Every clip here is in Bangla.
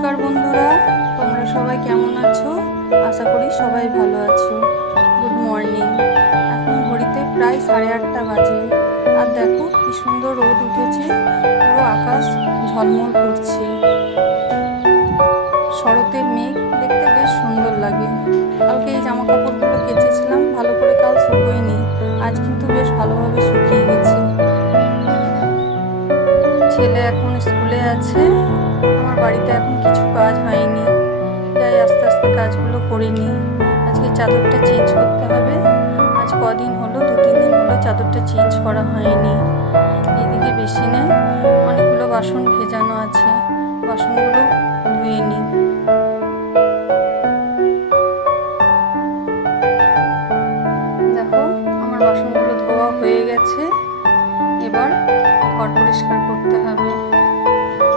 নমস্কার বন্ধুরা, তোমরা সবাই কেমন আছো? আশা করি সবাই ভালো আছো। Good morning. এখন ঘড়িতে প্রায় 8:30 বাজে। আর দেখো কি সুন্দর রোদ উঠেছে, পুরো আকাশ ঝলমল করছে। শরতের মেঘ দেখতে বেশ সুন্দর লাগে। কালকে এই জামা কাপড়গুলো কেচেছিলাম, ভালো করে কাল শুকোয়নি। আজ কিন্তু বেশ ভালোভাবে শুকিয়ে গেছে। ছেলে এখন স্কুলে আছে। আমার বাড়িতে এখন কিছু কাজ হয়নি, যাই আস্তে আস্তে কাজগুলো করে নিই। আজকে চাদরটা চেঞ্জ করতে হবে। আজ কদিন হলো, 2-3 দিন হলো চাদরটা চেঞ্জ করা হয়নি। এইদিকে বেসিনে অনেকগুলো বাসন ভেজানো আছে, বাসনগুলো ধুয়ে নিই। দেখো আমার বাসনগুলো ধোয়া হয়ে গেছে। এবার ঘর পরিষ্কার করতে হবে।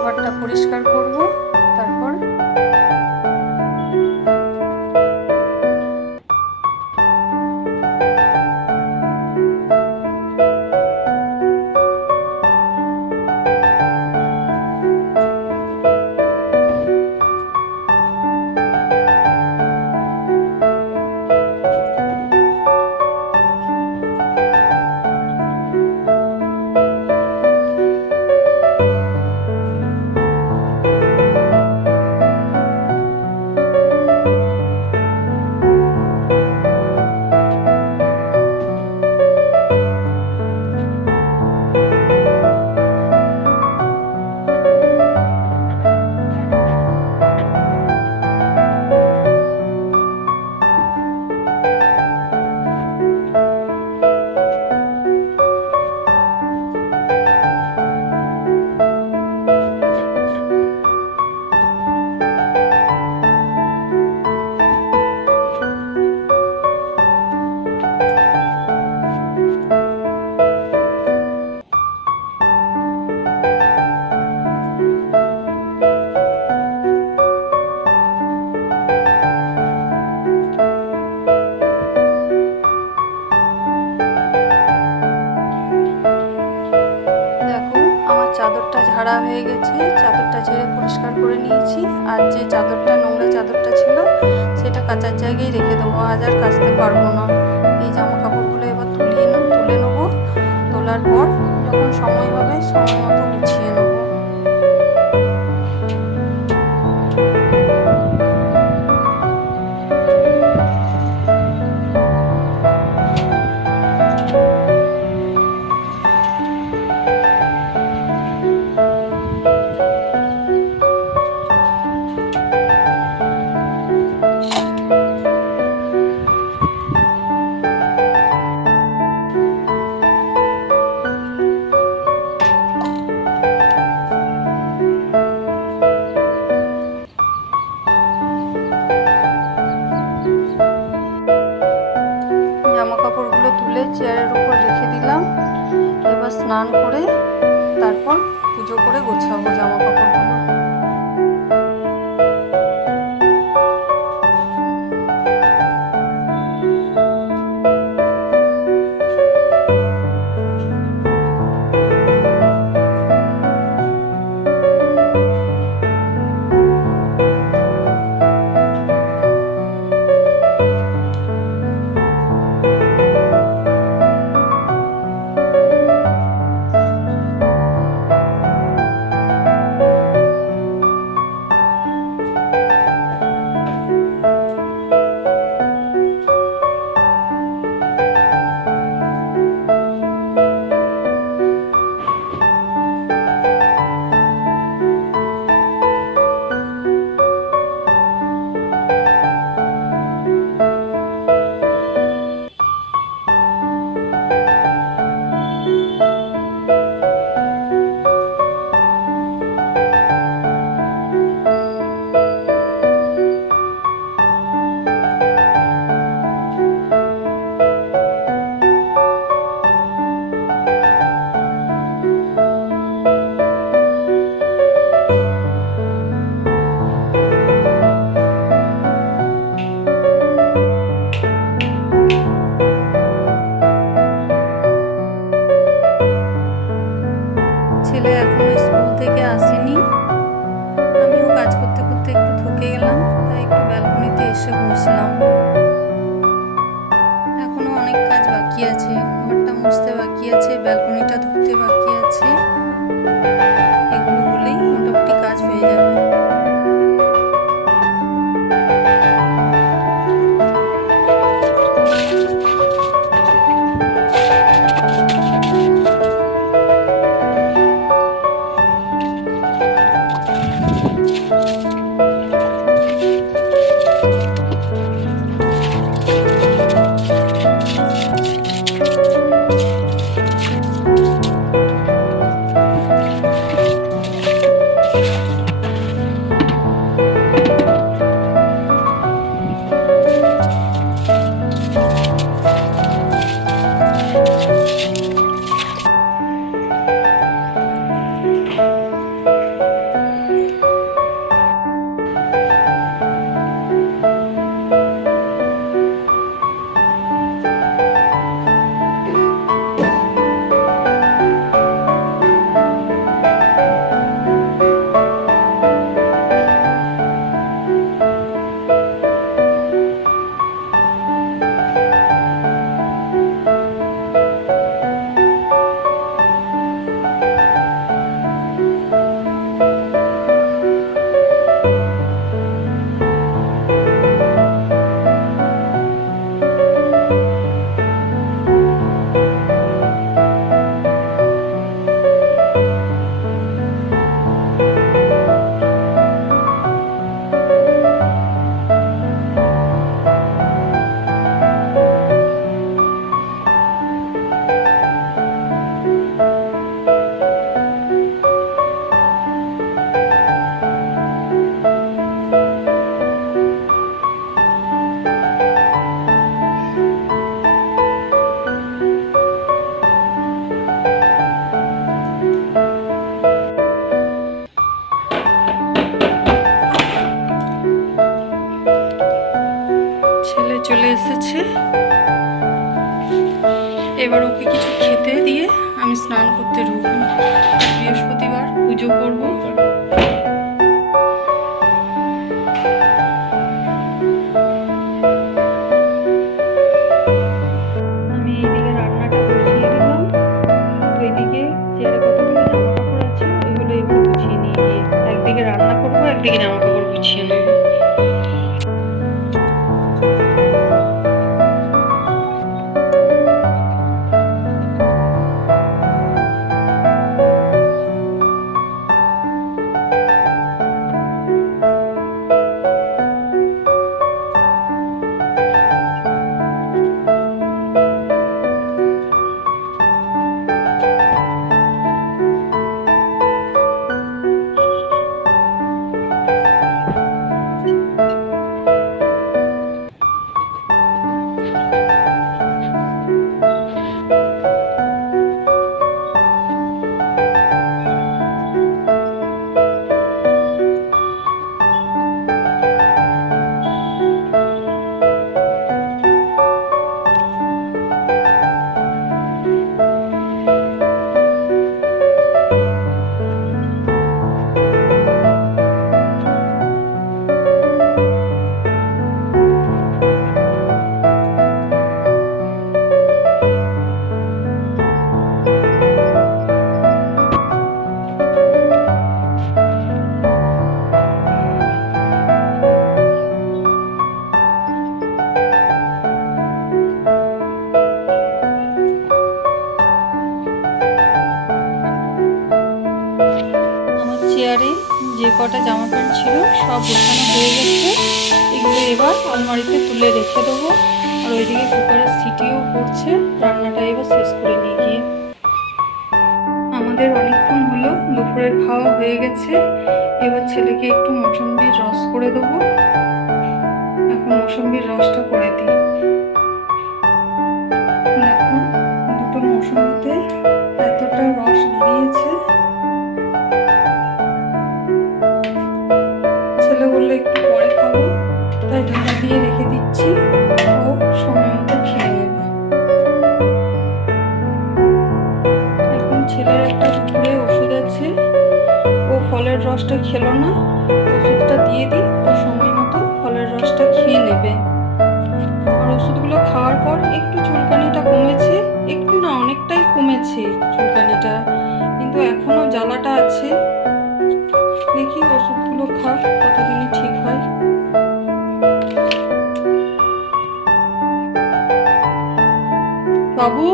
ঘরটা পরিষ্কার করব, তারপর চাদরটা ঝাড়া হয়ে গেছে। চাদরটা ঝেড়ে পরিষ্কার করে নিয়েছি। আর যে চাদরটা, নোংরা চাদরটা ছিল, সেটা কাচার জায়গায় রেখে দেবো। আজ আর কাচতে পারবো না। এই জামা কাপড়গুলো এবার তুলে নেবো। তোলার পর যখন সময় হবে, সময় মতো গুছিয়ে নেবো। জামা কাপড়গুলো তুলে চেয়ারের উপর রেখে দিলাম। এবার স্নান করে তারপর পুজো করে গোছাবো জামা কাপড়গুলো। এবার ওকে কিছু খেতে দিয়ে আমি স্নান করতে ঢুকবো। বৃহস্পতিবার পুজো করবো। আমি এইদিকে রান্নাটা বসিয়ে দিলাম। ওইদিকে চেয়ারে কতগুলো জামা কাপড় আছে, ওইগুলো এবার গুছিয়ে নিয়ে গিয়ে একদিকে রান্না করবো, একদিকে জামা কাপড় গুছিয়ে নেবো। চেয়ারে যে কটা জামা প্যান্ট ছিল সব গোছানো হয়ে গেছে। এগুলো এবার আলমারিতে তুলে রেখে দেবো। আর ওইদিকে কুকারের সিটিও পড়ছে, রান্নাটা এবার শেষ করে নিয়ে গিয়ে। আমাদের অনেকক্ষণ হলো, দুপুরের খাওয়া হয়ে গেছে। এবার ছেলেকে একটু মৌসুম্বির রস করে দেবো। এখন মৌসুম্বির রসটা করে দিই। দেখো, দুটো মৌসুম্বিতে এতটা রস বেরিয়েছে। ছেলে বললে একটু পরে খাবো, তাই ঢাকা দিয়ে রেখে দিচ্ছি। ও সময় মতো খেয়ে নেবে। এখন ছেলের একটা দুপুরে ওষুধ আছে, ও ফলের রসটা খেলো না। ওষুধটা দিয়ে দিই, ও সময় মতো ফলের রসটা খেয়ে নেবে। আর ওষুধগুলো খাওয়ার পর একটু চুলকানিটা কমেছে, একটু না অনেকটাই কমেছে চুলকানিটা, কিন্তু এখনো জ্বালাটা আছে। দেখি ওষুধগুলো খা, কতদিন ঠিক হয়। বাবু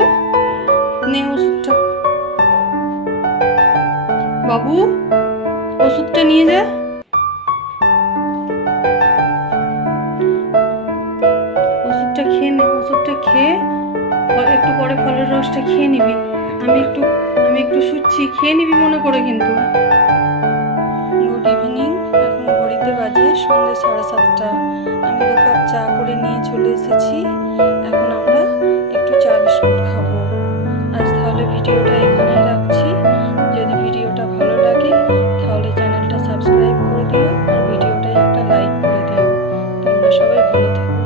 নে ওষুধটা, বাবু ওষুধটা নিয়ে যা। ওষুধটা খেয়ে নে, ওষুধটা খেয়ে একটু পরে ফলের রসটা খেয়ে নিবি। আমি একটু শুচ্ছি, খেয়ে নিবি মনে করে কিন্তু। Good evening. এখন ঘড়িতে বাজে সন্ধ্যে 7:30। আমি 2 কাপ চা করে নিয়ে চলে এসেছি। এখন আমরা একটু চা বিস্কুট খাবো। আজ তাহলে ভিডিওটা এখানে রাখছি। যদি ভিডিওটা ভালো লাগে তাহলে চ্যানেলটা সাবস্ক্রাইব করে দিও, আর ভিডিওটায় একটা লাইক করে দিও। তোমরা সবাই ভালো থেকো।